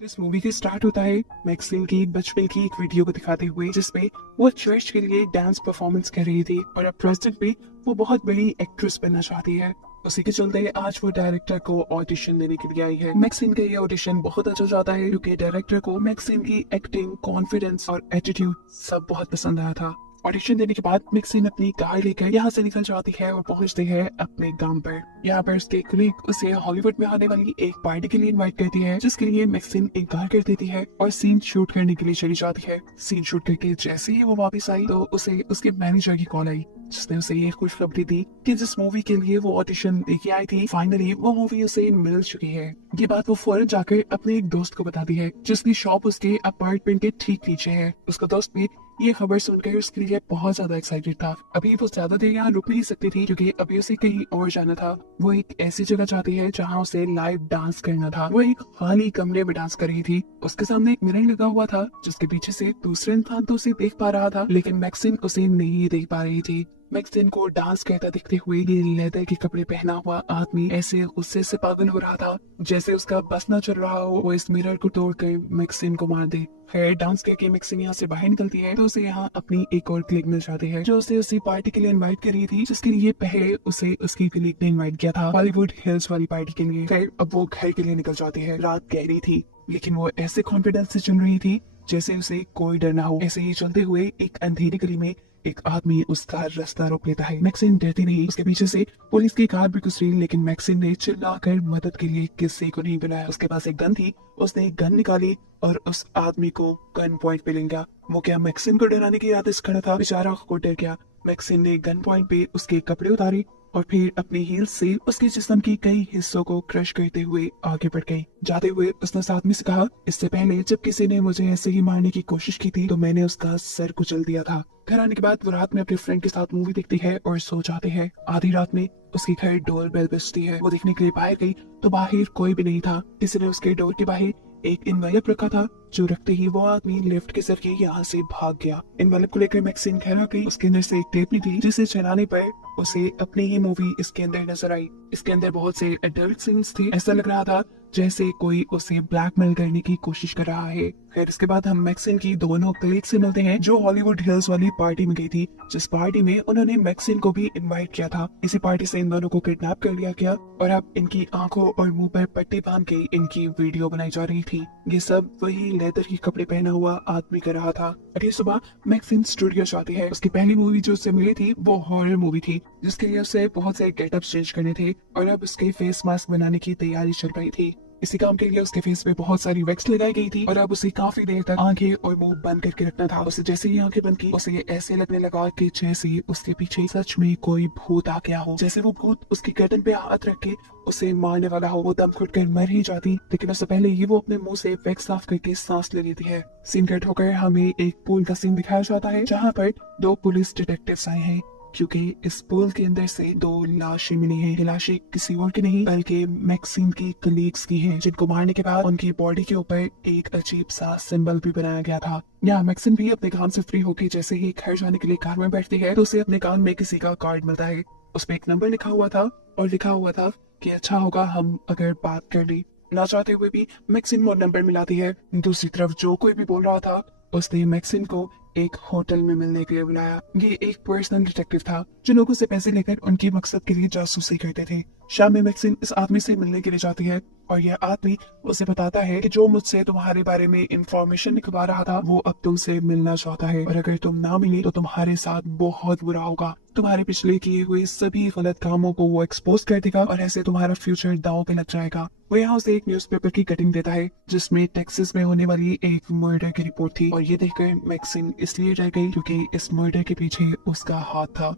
इस मूवी के स्टार्ट होता है मैक्सिम की बचपन की एक वीडियो को दिखाते हुए, जिसमें वो चर्च के लिए डांस परफॉर्मेंस कर रही थी और अब प्रेजेंट में वो बहुत बड़ी एक्ट्रेस बनना चाहती है। उसी के चलते आज वो डायरेक्टर को ऑडिशन देने के लिए आई है। मैक्सिम का ये ऑडिशन बहुत अच्छा जाता है क्योंकि डायरेक्टर को मैक्सिम की एक्टिंग, कॉन्फिडेंस और एटीट्यूड सब बहुत पसंद आया था। ऑडिशन देने के बाद मैक्सिम अपनी कार लेकर यहाँ से निकल जाती है और पहुंचती है अपने गांव पर। यहाँ पर उसके कलीग उसे हॉलीवुड में आने वाली एक पार्टी के लिए इनवाइट करती है, जिसके लिए मैक्सिम इनकार कर देती है और सीन शूट करने के लिए चली जाती है। सीन शूट करके जैसे ही वो वापस आई तो उसे उसके मैनेजर की कॉल आई, जिसने उसे ये खुशखबरी दी कि जिस मूवी के लिए वो ऑडिशन देके आई थी, फाइनली वो मूवी उसे मिल चुकी है। ये बात वो फौरन जाकर अपने एक दोस्त को बताती है, जिसकी शॉप उसके अपार्टमेंट के ठीक नीचे है। उसका दोस्त भी ये खबर सुनकर उसके लिए बहुत ज्यादा एक्साइटेड था। अभी वो ज्यादा देर यहाँ रुक नहीं सकती थी क्योंकि अभी उसे कहीं और जाना था। वो एक ऐसी जगह चाहती है जहाँ उसे लाइव डांस करना था। वो एक खाली कमरे में डांस कर रही थी। उसके सामने एक मिरर लगा हुआ था, जिसके पीछे से दूसरा इंसान तो उसे देख पा रहा था, लेकिन मैक्सिम उसे नहीं देख पा रही थी। मैक्सिम को डांस करता दिखते हुए ये लेदर के कपड़े पहना हुआ आदमी ऐसे गुस्से से पागल हो रहा था जैसे उसका बस न चल रहा हो वो इस मिरर को तोड़कर मैक्सिम को मार दे। खैर, डांस करके मैक्सिम यहाँ से बाहर निकलती है तो उसे यहाँ अपनी एक और कलीग मिल जाती है, जो उसे उसी पार्टी के लिए इनवाइट कर रही थी, जिसके लिए पहले उसे उसकी कलीग ने इनवाइट किया था, हॉलीवुड हिल्स वाली पार्टी के लिए। खैर, अब वो घर के लिए निकल जाती है। रात गहरी थी, लेकिन वो ऐसे कॉन्फिडेंस से चल रही थी जैसे उसे कोई डर ना हो। ऐसे ही चलते हुए एक अंधेरी गली में एक आदमी उसका रास्ता रोक लेता है। मैक्सिम डरती नहीं, उसके पीछे से पुलिस की कार भी गुजरी, लेकिन मैक्सिम ने चिल्लाकर मदद के लिए किसी को नहीं बुलाया। उसके पास एक गन थी, उसने गन निकाली और उस आदमी को गन पॉइंट पे ले गया। वो क्या मैक्सिम को डराने की इरादे से खड़ा था? बेचारा को डर गया। मैक्सिम ने गन पॉइंट पे उसके कपड़े उतारे और फिर अपनी हील से उसके जिस्म की कई हिस्सों को क्रश करते हुए आगे बढ़ गई। जाते हुए उसने उस आदमी से कहा, इससे पहले जब किसी ने मुझे ऐसे ही मारने की कोशिश की थी तो मैंने उसका सर कुचल दिया था। घर आने के बाद वो रात में अपने फ्रेंड के साथ मूवी देखती है और सो जाते हैं। आधी रात में उसके घर डोर बेल बजती है। वो देखने के लिए बाहर गई तो बाहर कोई भी नहीं था। किसी ने उसके डोर के बाहर एक इनवेलप रखा था, जो रखते ही वो आदमी लिफ्ट के जरिए यहाँ से भाग गया। इनवेलप को लेकर मैक्सिम घर आ गई। उसके अंदर से एक टेप निकली, जिसे चलाने पर उसे अपनी ही मूवी इसके अंदर नजर आई। इसके अंदर बहुत से एडल्ट सीन्स थे। ऐसा लग रहा था जैसे कोई उसे ब्लैकमेल करने की कोशिश कर रहा है। फिर इसके बाद हम मैक्सिम की दोनों कलीग से मिलते हैं, जो हॉलीवुड हिल्स वाली पार्टी में गई थी, जिस पार्टी में उन्होंने मैक्सिम को भी इनवाइट किया था। इसी पार्टी से इन दोनों को किडनैप कर लिया गया और अब इनकी आंखों और मुंह पर पट्टी बांध के इनकी वीडियो बनाई जा रही थी। ये सब वही लेदर के कपड़े पहना हुआ आदमी कर रहा था। अगली सुबह मैक्सिम स्टूडियो जाती है। उसकी पहली मूवी जो उससे मिली थी वो हॉरर मूवी थी, जिसके लिए उसे बहुत से गेटअप चेंज करने थे और अब उसके फेस मास्क बनाने की तैयारी चल रही थी। इसी काम के लिए उसके फेस पे बहुत सारी वैक्स लगाई गई थी और अब उसे काफी देर तक आंखें और मुंह बंद करके रखना था। उसे जैसे ही आंखें बंद की, उसे ऐसे लगने लगा कि जैसे उसके पीछे सच में कोई भूत आ गया हो। जैसे वो भूत उसकी गर्दन पे हाथ रख के उसे मारने वाला हो। वो दम घुट कर मर ही जाती, लेकिन उससे पहले ही वो अपने मुंह से वैक्स साफ करके सांस ले लेती है। सीन कट होकर हमें एक पूल का सीन दिखाया जाता है, जहाँ पर दो पुलिस डिटेक्टिव्स आए हैं, क्योंकि इस पूल के अंदर से दो लाशें मिली हैं। ये लाशें किसी और की नहीं बल्कि मैक्सिम की कलीग्स की हैं, जिनको मारने के बाद उनकी बॉडी के ऊपर एक अजीब सा सिंबल भी बनाया गया था। यहाँ मैक्सिम भी अपने काम से फ्री होकर जैसे ही घर जाने के लिए कार में बैठती है तो उसे अपने कान में किसी का कार्ड मिलता है। उसमें एक नंबर लिखा हुआ था और लिखा हुआ था कि अच्छा होगा हम अगर बात कर ली। ना चाहते हुए भी मैक्सिम वो नंबर मिलाती है। दूसरी तरफ जो कोई भी बोल रहा था, उसने मैक्सिम को एक होटल में मिलने के लिए बुलाया। ये एक पर्सनल डिटेक्टिव था जो लोगों से पैसे लेकर उनके मकसद के लिए जासूसी करते थे। शाम में मैक्सिम इस आदमी से मिलने के लिए जाती है और यह आदमी उसे बताता है कि जो मुझसे तुम्हारे बारे में इंफॉर्मेशन निकलवा रहा था वो अब तुमसे मिलना चाहता है और अगर तुम ना मिले तो तुम्हारे साथ बहुत बुरा होगा। तुम्हारे पिछले किए हुए सभी गलत कामों को वो एक्सपोज कर देगा और ऐसे तुम्हारा फ्यूचर दांव पे लग जाएगा। वो यहाँ उसे एक न्यूज़पेपर की कटिंग देता है जिसमें टेक्सास में होने वाली एक मर्डर की रिपोर्ट थी और ये देखकर मैक्सिम इसलिए डर गई क्योंकि इस मर्डर के पीछे उसका हाथ था।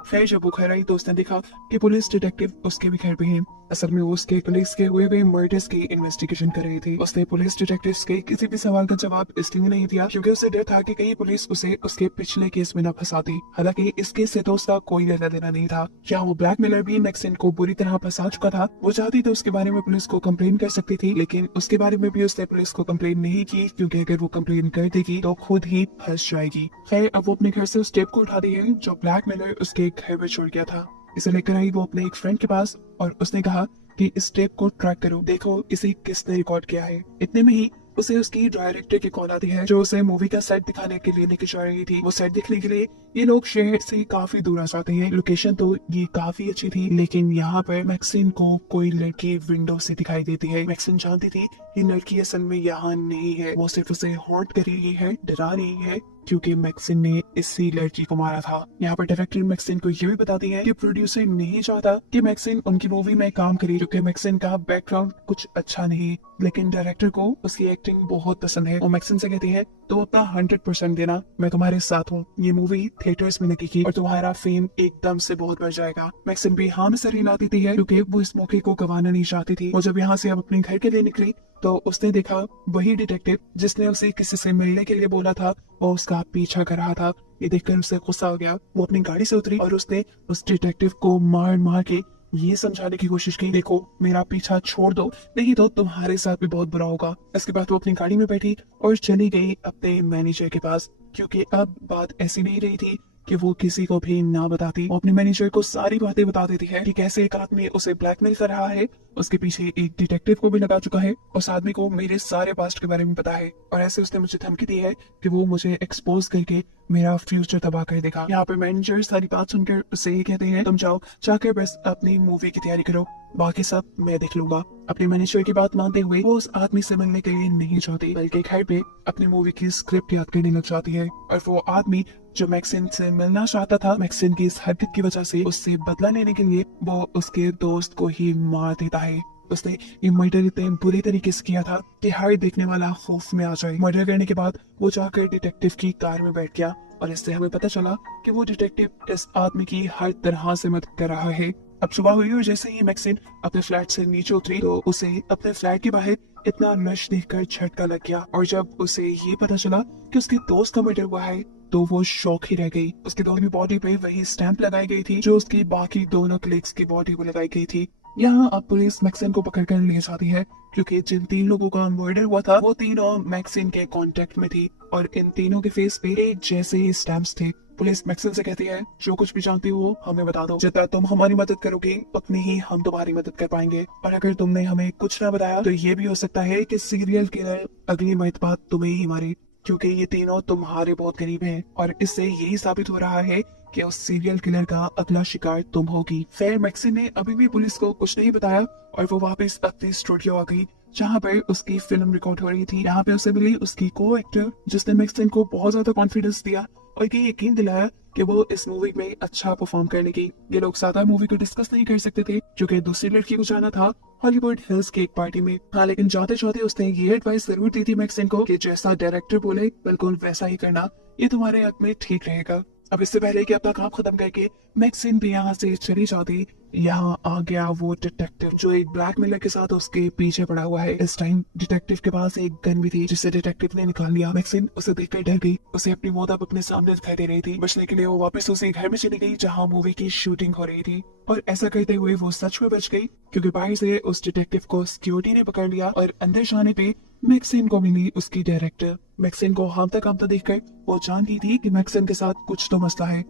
फिर जब वो घर आई तो उसने देखा कि पुलिस डिटेक्टिव उसके भी घर पे हैं। असल में वो उसके पुलिस के हुए मर्डर्स की इन्वेस्टिगेशन कर रही थी। उसने पुलिस डिटेक्टिव्स के किसी भी सवाल का जवाब इसलिए नहीं दिया क्योंकि उसे डर था कि कहीं पुलिस उसे उसके पिछले केस में न फंसाती। हालांकि इस केस से तो उसका कोई लेना देना नहीं था। क्या वो ब्लैकमेलर भी मैक्सिम को बुरी तरह फंसा चुका था? वो चाहती तो उसके बारे में पुलिस को कंप्लेन कर सकती थी, लेकिन उसके बारे में भी उसने पुलिस को कंप्लेन नहीं की क्योंकि अगर वो कंप्लेन कर देगी तो खुद ही फंस जाएगी। खैर, अब वो अपने घर से उस टेप को उठाती है जो ब्लैकमेलर उसके घर में छोड़ गया था। इसे लेकर आई वो अपने एक फ्रेंड के पास और उसने कहा कि इस टेप को ट्रैक करो, देखो इसे किसने रिकॉर्ड किया है। इतने में ही उसे उसकी डायरेक्टर की कॉल आती है, जो उसे मूवी का सेट दिखाने के लिए लेके जा रही थी। वो सेट दिखने के लिए ये लोग शहर से काफी दूर आ जाते हैं। लोकेशन तो ये काफी अच्छी थी, लेकिन यहाँ पर मैक्सिन को कोई लड़की विंडो से दिखाई देती है। मैक्सिन जानती थी कि लड़की असल में यहाँ नहीं है, वो सिर्फ उसे हॉन्ट कर रही है, डरा रही है, क्योंकि मैक्सिन ने इसी लड़की को मारा था। यहाँ पर डायरेक्टर मैक्सिन को ये भी बताती है कि प्रोड्यूसर नहीं चाहता कि मैक्सिन उनकी मूवी में काम करे, क्योंकि मैक्सिन का बैकग्राउंड कुछ अच्छा नहीं, लेकिन डायरेक्टर को उसकी एक्टिंग बहुत पसंद है। और मैक्सिन से कहती है तो अपना 100% देना, मैं तुम्हारे साथ हूँ। ये मूवी थिएटर्स में लगेगी और तुम्हारा फेम एकदम से बहुत बढ़ जाएगा। मैक्सिन भी हाँ में सर हिला देती है, क्योंकि वो इस मौके को गंवाना नहीं चाहती थी। वो जब यहाँ से अब अपने घर के लिए निकली तो उसने देखा वही डिटेक्टिव जिसने उसे किसी से मिलने के लिए बोला था, वो उसका पीछा कर रहा था। ये देखकर उसे गुस्सा हो गया। वो अपनी गाड़ी से उतरी और उसने उस डिटेक्टिव को मार मार के ये समझाने की कोशिश की, देखो मेरा पीछा छोड़ दो, नहीं तो तुम्हारे साथ भी बहुत बुरा होगा। इसके बाद वो अपनी गाड़ी में बैठी और चली गई अपने मैनेजर के पास, क्योंकि अब बात ऐसी नहीं रही थी कि वो किसी को भी ना बताती। वो अपने मैनेजर को सारी बातें बता देती है कि कैसे एक आदमी उसे ब्लैकमेल कर रहा है, उसके पीछे एक डिटेक्टिव को भी लगा चुका है, उस आदमी को मेरे सारे पास्ट के बारे में पता है, और ऐसे उसने मुझे धमकी दी है कि वो मुझे एक्सपोज करके मेरा फ्यूचर तबाह कर देगा। यहाँ पे मैनेजर सारी बात सुनकर उससे ये कहते हैं, तुम जाओ जाकर बस अपनी मूवी की तैयारी करो, बाकी सब मैं देख लूंगा। अपने मैनेजर की बात मानते हुए वो उस आदमी से मिलने के लिए नहीं चाहती, बल्कि घर पे अपनी मूवी की स्क्रिप्ट याद करने लग जाती है। और वो आदमी जो मैक्सिन से मिलना चाहता था, मैक्सिन की इस हरकत की वजह से उससे बदला लेने के लिए वो उसके दोस्त को ही मार देता है। उसने ये मर्डर इतने बुरे तरीके से किया था कि हर देखने वाला खौफ में आ जाए। मर्डर करने के बाद वो जाकर डिटेक्टिव की कार में बैठ गया, और इससे हमें पता चला कि वो डिटेक्टिव इस आदमी की हर तरह से मदद कर रहा है। अब सुबह हुई और जैसे ही मैक्सिन अपने फ्लैट से नीचे उतरी तो उसे अपने फ्लैट के बाहर इतना रश देखकर झटका लग गया, और जब उसे ये पता चला कि उसके दोस्त का मर्डर हुआ है तो वो शौक ही रह गई। उसकी दोनों बॉडी पे वही स्टैंप लगाई गई थी जो उसकी बाकी दोनों कलीग्स की बॉडी को लगाई गई थी। यहाँ अब पुलिस मैक्सिन को पकड़ कर ले जाती है, क्योंकि जिन 3 लोगों का मर्डर हुआ था वो तीनों मैक्सिन के कांटेक्ट में थी, और इन तीनों के फेस पे एक जैसे ही स्टैम्प्स थे। पुलिस मैक्सिन से कहती है, जो कुछ भी जानती हो हमें बता दो, जितना तुम हमारी मदद करोगे उतनी ही हम तुम्हारी मदद कर पाएंगे, और अगर तुमने हमें कुछ ना बताया तो ये भी हो सकता है कि सीरियल किलर अगली मर्तबा तुम्हें ही मारे, क्योंकि ये तीनों तुम्हारे बहुत करीब हैं, और इससे यही साबित हो रहा है कि उस सीरियल किलर का अगला शिकार तुम होगी। फिर मैक्सिन ने अभी भी पुलिस को कुछ नहीं बताया, और वो वापस अपने स्टूडियो आ गई जहाँ पर उसकी फिल्म रिकॉर्ड हो रही थी। यहाँ पे उसे मिली उसकी को एक्टर, जिसने मैक्सिन को बहुत ज्यादा कॉन्फिडेंस दिया और ये यकीन दिलाया कि वो इस मूवी में अच्छा परफॉर्म करने की। ये लोग ज्यादा मूवी को डिस्कस नहीं कर सकते थे, क्योंकि दूसरी लड़की को जाना था हॉलीवुड हिल्स की एक पार्टी में। हाँ, लेकिन जाते जाते उसने ये एडवाइस जरूर दी थी मैक्सिन को कि जैसा डायरेक्टर बोले बिल्कुल वैसा ही करना, ये तुम्हारे हक में ठीक रहेगा। अब इससे पहले कि अपना काम खत्म करके मैक्सिन भी यहाँ से चली जाती, यहाँ आ गया वो डिटेक्टिव जो एक ब्लैकमेलर के साथ उसके पीछे पड़ा हुआ है। इस टाइम डिटेक्टिव के पास एक गन भी थी, जिसे डिटेक्टिव ने निकाल लिया। मैक्सिन उसे देखकर डर गई, उसे अपनी मौत अब अपने सामने दिखाई दे रही थी। बचने के लिए वो वापस उसी घर में चली गई जहाँ मूवी की शूटिंग हो रही थी, और ऐसा करते हुए वो सच में बच गई, क्योंकि बाहर से उस डिटेक्टिव को सिक्योरिटी ने पकड़ लिया, और अंदर जाने पे मैक्सिन को मिली उसकी डायरेक्टर। मैक्सिन को हामता कामता देखकर वो जानती थी कि मैक्सिन के साथ कुछ तो मसला है।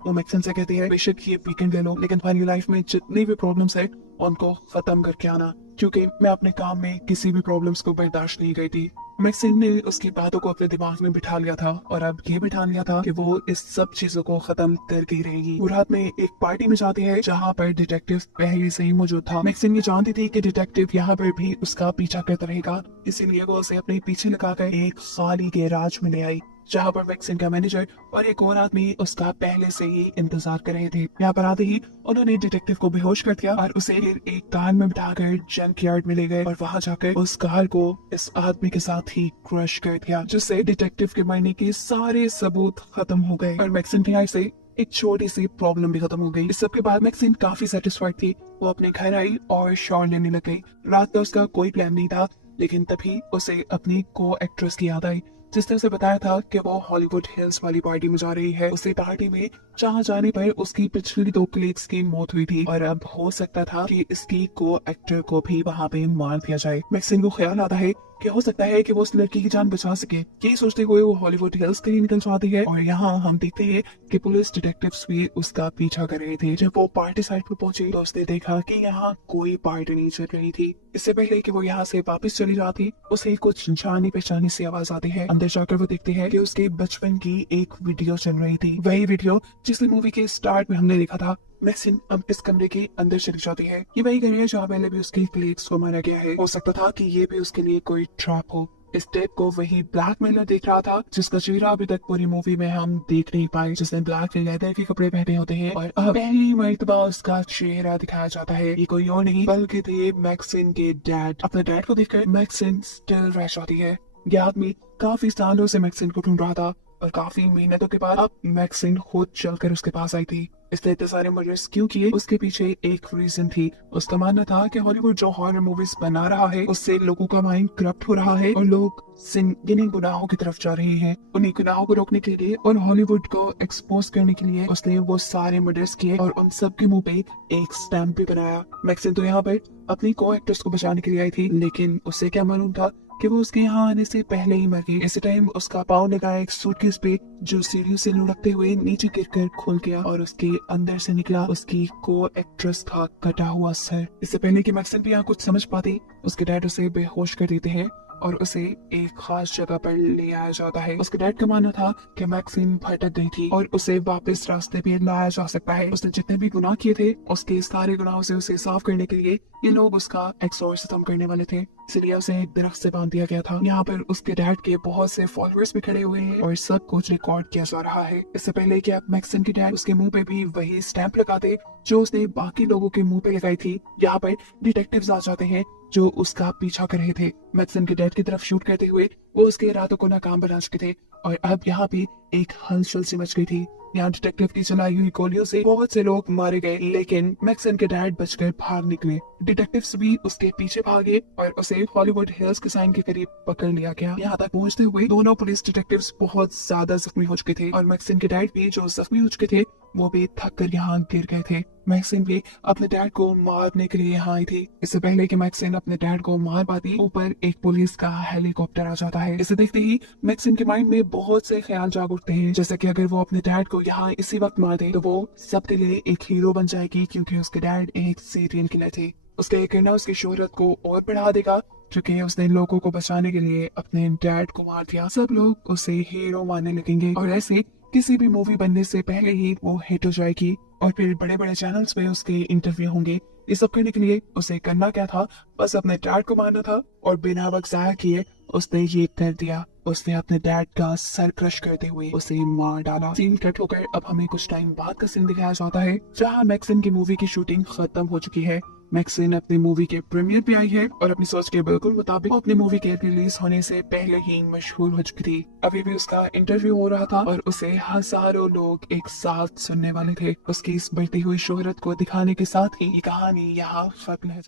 वो मैक्सिन से कहती है, बेशक ये वीकेंड ले लो, लेकिन तुम्हारी लाइफ में जितनी भी प्रॉब्लम्स है उनको खत्म करके आना, क्योंकि मैं अपने काम में किसी भी प्रॉब्लम्स को बर्दाश्त नहीं करती। मैक्सिन ने उसकी बातों को अपने दिमाग में बिठा लिया था, और अब ये बिठा लिया था कि वो इस सब चीजों को खत्म करके ही रहेगी। वो रात में एक पार्टी में जाती है जहाँ पर डिटेक्टिव पहले से ही मौजूद था। मैक्सिन ये जानती थी कि डिटेक्टिव यहाँ पर भी उसका पीछा करता रहेगा, इसीलिए वो उसे अपने पीछे लगाकर एक खाली गैराज में ले आई, जहाँ पर मैक्सिन का मैनेजर और एक और आदमी उसका पहले से ही इंतजार कर रहे थे। यहाँ पर आते ही उन्होंने डिटेक्टिव को बेहोश कर दिया और उसे एक कार में बिठाकर जंक यार्ड में ले गए, और वहाँ जाकर उस कार को इस आदमी के साथ ही क्रश कर दिया, जिससे डिटेक्टिव के मरने के सारे सबूत खत्म हो गए, और मैक्सिन की से एक छोटी सी प्रॉब्लम भी खत्म हो गई। इस सब के बाद मैक्सिन काफी सेटिस्फाइड थी। वो अपने घर आई और शॉवर लेने लग गई। रात का उसका कोई प्लान नहीं था, लेकिन तभी उसे अपनी को एक्ट्रेस की याद आई, जिसने उसे बताया था कि वो हॉलीवुड हिल्स वाली पार्टी में जा रही है। उसे पार्टी में जहाँ जाने पर उसकी पिछली 2 कलीग्स की मौत हुई थी, और अब हो सकता था कि इसकी को एक्टर को भी वहाँ पे मार दिया जाए। मैक्सिन को ख्याल आता है कि हो सकता है कि वो उस लड़की की जान बचा सके। यही सोचते हुए वो हॉलीवुड हिल्स के लिए निकल जाती है और यहाँ हम देखते हैं कि पुलिस डिटेक्टिव्स भी उसका पीछा कर रहे थे। जब वो पार्टी साइड पर पहुंची तो उसने देखा कि यहाँ कोई पार्टी नहीं चल रही थी। इससे पहले कि वो यहाँ से वापस चली जाती, उसे कुछ जानी पहचानी सी आवाज आती है। अंदर जाकर वो देखती है कि उसके बचपन की एक वीडियो चल रही थी, वही वीडियो जिसने मूवी के स्टार्ट में हमने देखा था। मैक्सिन अब इस कमरे के अंदर चली जाती है। ये वही घर है जहाँ पहले भी उसके कलीग्स को मारा गया है। हो सकता था कि ये भी उसके लिए कोई ट्रैप हो। इस टेप को वही ब्लैकमेलर देख रहा था जिसका चेहरा अभी तक पूरी मूवी में हम देख नहीं पाए, जिसने ब्लैक लेदर के कपड़े पहने होते हैं और अब पहली मर्तबा उसका चेहरा दिखाया जाता है। ये कोई और नहीं बल्कि थे मैक्सिन के डैड। अपने डैड को देखकर मैक्सिन स्टिल रह जाती है। ये आदमी काफी सालों से मैक्सिन को ढूंढ रहा था और काफी मेहनतों के बाद अब मैक्सिन खुद चलकर उसके पास आई थी। इसने इतने सारे मर्डर्स क्यों किए, उसके पीछे एक रीजन थी। उसका मानना था कि हॉलीवुड जो हॉरर मूवीज बना रहा है उससे लोगों का माइंड करप्ट हो रहा है और लोग जिन्हीं गुनाहों की तरफ जा रहे हैं। उन्हीं गुनाहों को रोकने के लिए और हॉलीवुड को एक्सपोज करने के लिए उसने वो सारे मर्डर्स किए और उन सब के मुंह पे एक स्टैम्प भी बनाया। मैक्सिन तो यहाँ पर अपनी को एक्टर्स को बचाने के लिए आई थी, लेकिन उससे क्या मालूम था कि वो उसके यहाँ आने से पहले ही मर गई। इसी टाइम उसका पाँव लगा एक सूटकेस पे जो सीढ़ियों से लुढ़कते हुए नीचे गिरकर खुल गया और उसके अंदर से निकला उसकी को एक्ट्रेस का कटा हुआ सर। इससे पहले कि मैक्सिन भी यहाँ कुछ समझ पाती, उसके डैड उसे बेहोश कर देते हैं और उसे एक खास जगह पर ले आया जाता है। उसके डैड का मानना था कि मैक्सिन भटक गई थी और उसे वापस रास्ते पे लाया जा सकता है। उसने जितने भी गुनाह किए थे उसके सारे गुनाहों से उसे साफ करने के लिए ये लोग उसका एक्सोर्सिज्म करने वाले थे, इसलिए उसे एक दरख्त से बांध दिया गया था। यहाँ पर उसके डैड के बहुत से फॉलोअर्स भी खड़े हुए हैं और सब कुछ रिकॉर्ड किया जा रहा है। इससे पहले कि आप मैक्सिन के डैड उसके मुंह पे भी वही स्टैंप लगाते जो उसने बाकी लोगों के मुंह पे लगाई थी, यहाँ पर डिटेक्टिव्स आ जाते हैं जो उसका पीछा कर रहे थे। मैक्सिन के डैड की तरफ शूट करते हुए वो उसके इरादों को नाकाम बना चुके थे और अब यहाँ पे एक हलचल सी मच गई थी। यहाँ डिटेक्टिव की चलाई हुई गोलियों से बहुत से लोग मारे गए, लेकिन मैक्सिन के डैड बचकर भाग निकले। डिटेक्टिव्स भी उसके पीछे भागे और उसे हॉलीवुड हिल्स के साइन के करीब पकड़ लिया गया। यहाँ तक पहुँचते हुए दोनों पुलिस डिटेक्टिव्स बहुत ज्यादा जख्मी हो चुके थे और मैक्सिन के डैड भी जो जख्मी हो चुके थे वो भी थक कर यहाँ गिर गए थे। मैक्सिन भी अपने डैड को मारने के लिए यहाँ आई थी। इससे पहले कि मैक्सिन अपने डैड को मार पाती, ऊपर एक पुलिस का हेलीकॉप्टर आ जाता है। इसे देखते ही मैक्सिन के माइंड में बहुत से ख्याल जाग उठते हैं, जैसे कि अगर वो अपने डैड को यहाँ इसी वक्त मार दे तो वो सबके लिए एक हीरो बन जाएगी, क्योंकि उसके डैड एक सीरियल किलर थे। उसका ये करना उसकी शोहरत को और बढ़ा देगा, क्योंकि उसने लोगों को बचाने के लिए अपने डैड को मार दिया। सब लोग उसे हीरो मानने लगेंगे और ऐसे किसी भी मूवी बनने से पहले ही वो हिट हो जाएगी और फिर बड़े बड़े चैनल्स पे उसके इंटरव्यू होंगे। ये सब करने के लिए उसे करना क्या था, बस अपने डैड को मारना था और बिना वक्त जाया किए उसने ये कर दिया। उसने अपने डैड का सर क्रश करते हुए उसे मार डाला। सीन कट होकर अब हमें कुछ टाइम बाद का सीन दिखाया जाता है जहाँ मैक्सिन की मूवी की शूटिंग खत्म हो चुकी है। मैक्सिन अपनी मूवी के प्रीमियर पे आई है और अपनी सोच के बिल्कुल मुताबिक वो अपनी मूवी के रिलीज होने से पहले ही मशहूर हो चुकी थी। अभी भी उसका इंटरव्यू हो रहा था और उसे हजारों लोग एक साथ सुनने वाले थे। उसकी इस बढ़ती हुई शोहरत को दिखाने के साथ ही ये कहानी यहाँ खत्म है।